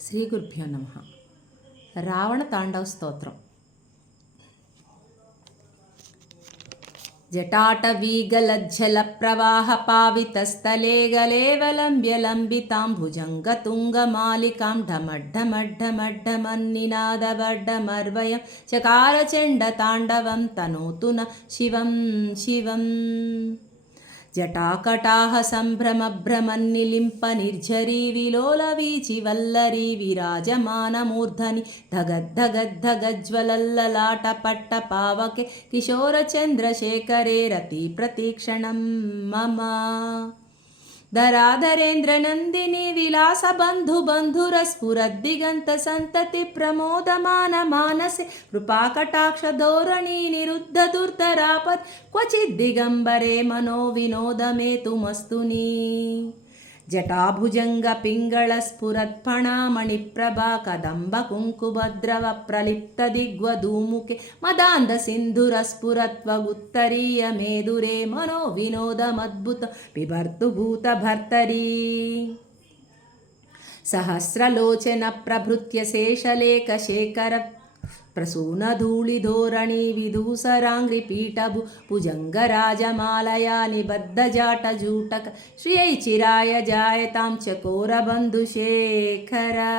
శ్రీగురుభ్యో నమః. రావణ తాండవ స్తోత్రం. జటాటవీగలజ్జల ప్రవాహ పావితస్థలే గలేవలంబ్య లంబితాంభుజంగతుంగమాలికాం ఢమడ్ఢమడ్ఢమడ్ఢమన్నినాదవడ్డమర్వయం చకార చండ తాండవం తనోతు న శివం శివం. జటాకటాహ సంభ్రమభ్రమన్నిలింప నిర్ఝరీ విలోల వీచి వల్లరీ విరాజమానమూర్ధని ధగద్ధగద్ధగజ్వలల్లలాట పట్ట పావకే కిశోర చంద్రశేఖరే రతి ప్రతీక్షణం మమ. ధరాధరేంద్ర నందిని విలాస బంధు బంధురస్ఫురద్దిగంత సంతతి ప్రమోదమాన మానసే కృపాకటాక్ష ధోరణి నిరుద్ధ దుర్ధరాపత్ క్వచిద్దిగంబరే మనో వినోదమేతుమస్తుని. జటాభుజంగ పింగళ స్ఫురత్ఫణామణి ప్రభా కదంబ కుంకుభద్రవ ప్రలిప్త దిగ్వధూముఖే మదాంధ సింధుర స్ఫురత్వగుత్తరీయ మేదురే మనో వినోదమద్భుత బిభర్తు భూత భర్తరీ. సహస్రలోచన ప్రభృత్య శేషలేఖ శేఖర ప్రసూనధూళిధోరణి విదూసరాంగ్రి పీఠభు భుజంగరాజమాలయా నిబద్ధజాటజూటక శ్రియై చిరాయ జాయతాం చకోరబంధుశేఖరా.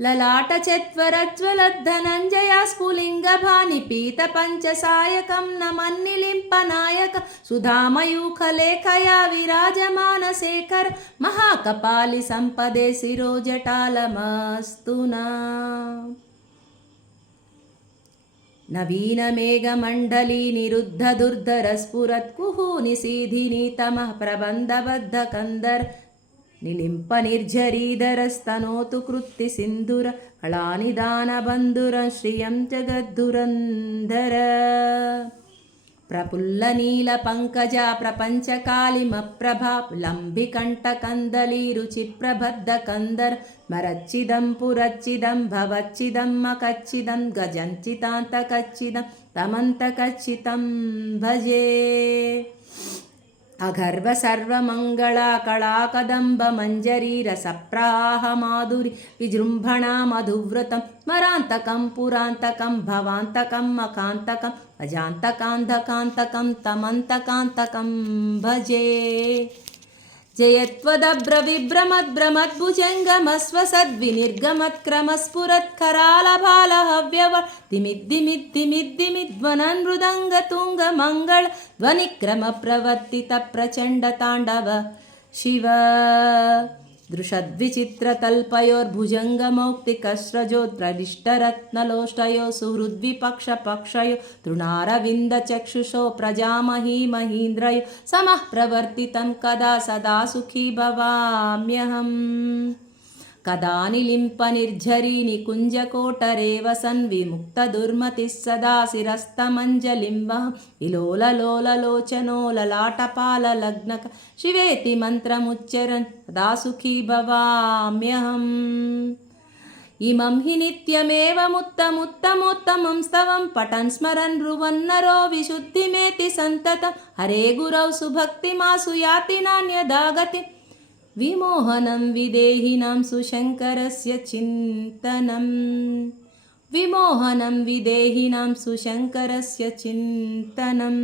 లలాట చత్వరజ్వలద్ధనంజయా స్ఫులింగభాని పీత పంచసాయకం నమన్నిలింపనాయక సుధామయూఖలేఖయా విరాజమాన శేఖర మహాకపాలి సంపదే శిరోజటాలమస్తునా. నవీన మేఘమండలీ నిరుద్ధ దుర్ధర స్ఫురత్ కుహూ నిశీధిని తమః ప్రబంధబద్ధ కందర్ నిలింప నిర్ఝరీధరస్తనోతు కృత్తి సింధుర కళానిదాన బంధుర శ్రియం జగద్ధురంధర. ప్రపుల్ల నీల పంకజ ప్రపంచకాళిమ ప్రభా లంబికంఠ కందలీ రుచి ప్రబద్ధ కందర్ స్మరచ్చిదం పురచ్చిదం భవచ్చిదం మకచ్చిదం గజంచితాంత కచ్చిదం తమంత కచ్చితం భజే. అగర్వ సర్వమంగళ కళాకదంబ మంజరీ రసప్రాహ మాధురి విజృంభణా మధువ్రతం స్మరాంతకం పురాంతకం భవాంతకం మకాంతకం అజాంతకాంధకాంతకం తమంతకాంతకం భజే. జయత్వదభ్ర విభ్రమద్భ్రమద్భుజంగమస్వసద్వినిర్గమత్క్రమస్ఫురత్కరాలభాల హవ్యవర్తిమిద్దిమిద్దిమిద్దిమిద్వనన్ మృదంగ తుంగ మంగళ ధ్వనిక్రమ ప్రవర్తిత ప్రచండ తాండవ శివ. దృషద్విచిత్రతల్పయోర్భుజంగమౌక్తికస్రజోద్రదిష్టరత్నలోష్టయో సుహృద్విపక్షపక్షయో తృణారవిందచక్షుషో ప్రజామహీ మహీంద్రయో సమః ప్రవర్తితం కదా సదా సుఖీ భవామ్యహం. కదా నిలింప నిర్ఝరీ నికుంజకోటరే వసన్ విముక్త దుర్మతిః సదా శిరస్తమంజలింవహం విలోలలోలలోచనో లలాటపాల లగ్నక శివేతి మంత్రముచ్చరన్ సదా సుఖీ భవామ్యహం. ఇమం హి నిత్యమేవముత్తముత్తమోత్తమం స్తవం పఠన్ స్మరన్ బ్రువన్నరో విశుద్ధిమేతి సంతతం హరే గురౌ సుభక్తిమాసు యాతి నాన్యదాగతి విమోహనం విదేహినాం సుశంకరస్య చింతనం. విమోహనం విదేహినాం సుశంకరస్య చింతనం.